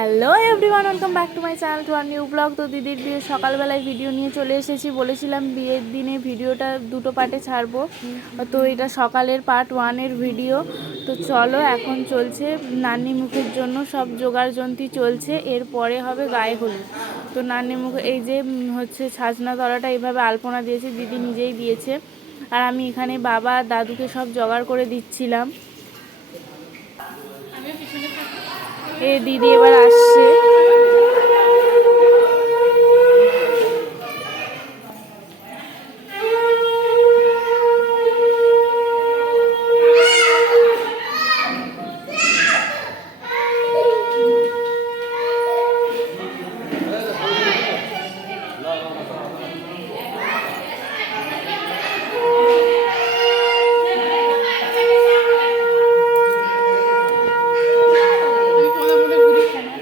Hello everyone, welcome back to my channel to our new vlog. তো দিদির বিয়ে সকালবেলায় ভিডিও নিয়ে চলে এসেছি। বলেছিলাম বিয়ের দিনে ভিডিওটা দুটো পার্টে ছাড়বো, তো এটা সকালের পার্ট 1-এর ভিডিও। তো চলো, এখন চলছে নান্নি মুখের জন্য সব জোগাড়যন্ত্রী চলছে, এরপরে হবে গায়ে হলুদ। তো নান্নি মুখ এই যে হচ্ছে ছাজনা তলাটা এইভাবে আলপনা দিয়েছে, দিদি নিজেই দিয়েছে, আর আমি এখানে বাবা দাদুকে সব জোগাড় করে দিচ্ছিলাম। এ দিদি এবার আসছে।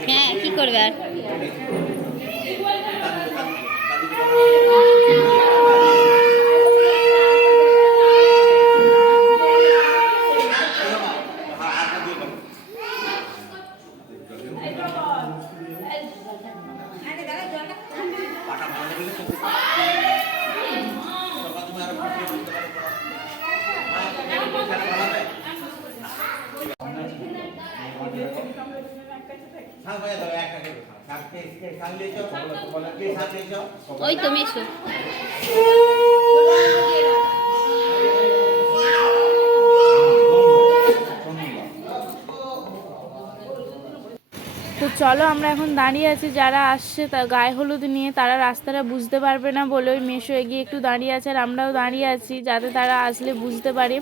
হ্যাঁ, কি করবে আর? ওই তো মেশো। তো চলো, আমরা এখন দাঁড়িয়ে আছি, যারা আসছে তা গায়ে হলুদ নিয়ে তারা রাস্তাটা বুঝতে পারবে না বলে ওই মেশো এগিয়ে একটু দাঁড়িয়ে আছে, আর আমরাও দাঁড়িয়ে আছি যাতে তারা আসলে বুঝতে পারে।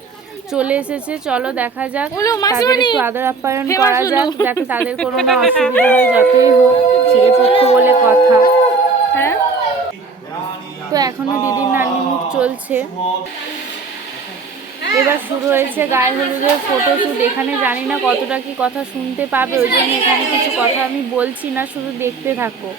চলে এসেছে, চলো দেখা যাক, তাদের একটু আদর আপ্যায়ন করা যাক যাতে তাদের কোনো না অসুবিধা হয়, যতই হোক ছেলেপক্ষ বলে কথা। হ্যাঁ, তো এখনো দিদির নান্নি মুখ চলছে। এবার শুরু হয়েছে গায়ে হলুদের ফটোশ্যুট। এখানে জানি না কতটা কি কথা শুনতে পাবে, ওই জন্য এখানে কিছু কথা আমি বলছি না, শুধু দেখতে থাকো।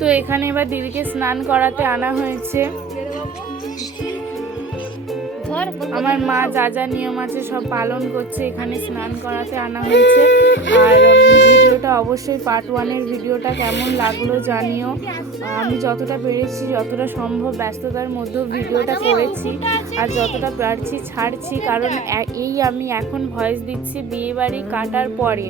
তো এখানে এবার দিদিকে স্নান করাতে আনা হয়েছে। ধর আমার মা যা যা নিয়ম আছে সব পালন করছে, এখানে স্নান করাতে আনা হয়েছে। আর ভিডিওটা অবশ্যই পার্ট 1-এর ভিডিওটা কেমন লাগলো জানিও। আমি যতটা পেরেছি, যতটা সম্ভব ব্যস্ততার মধ্যেও ভিডিওটা করেছি, আর যতটা পারছি ছাড়ছি, কারণ এই আমি এখন ভয়েস দিচ্ছি বিয়েবাড়ি কাটার পরে।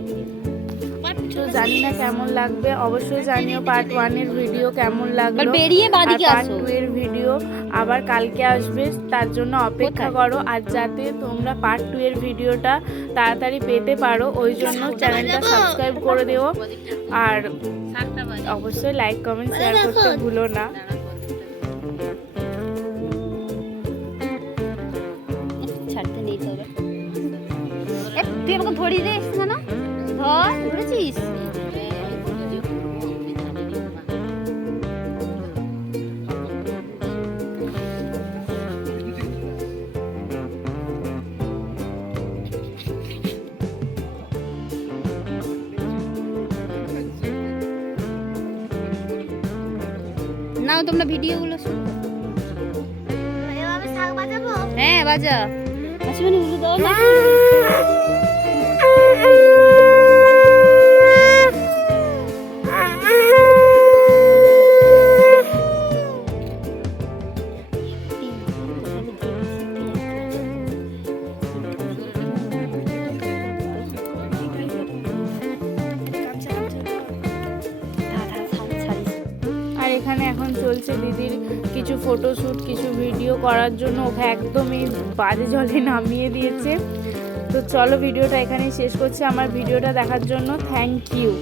তো জানি না কেমন লাগবে, অবশ্যই জানিও পার্ট 1-এর ভিডিও কেমন লাগলো। বেরিয়ে আর বাদিকে পার্ট আসো। 2-এর ভিডিও আবার কালকে আসবে, তার জন্য অপেক্ষা করো। আর যাতে তোমরা পার্ট 2-এর ভিডিওটা তাড়াতাড়ি পেতে পারো, ওই জন্য চ্যানেলটা সাবস্ক্রাইব করে দিও। আর অবশ্যই লাইক কমেন্ট শেয়ার করতে ভুলো না। ছাড়তে নেই তো এবার। তুই আমাকে ধরিয়ে দে না, ধর ধরেছিস। নাও তোমরা ভিডিওগুলো শুরু করো। হ্যাঁ বাজা মাসিমণি উলু দাও না। আর এখানে এখন চলছে দিদির কিছু ফটোশ্যুট, কিছু ভিডিও করার জন্য ওকে একদমই বাজে জলে নামিয়ে দিয়েছে। তো চলো ভিডিওটা এখানেই শেষ করছি। আমার ভিডিওটা দেখার জন্য থ্যাংক ইউ।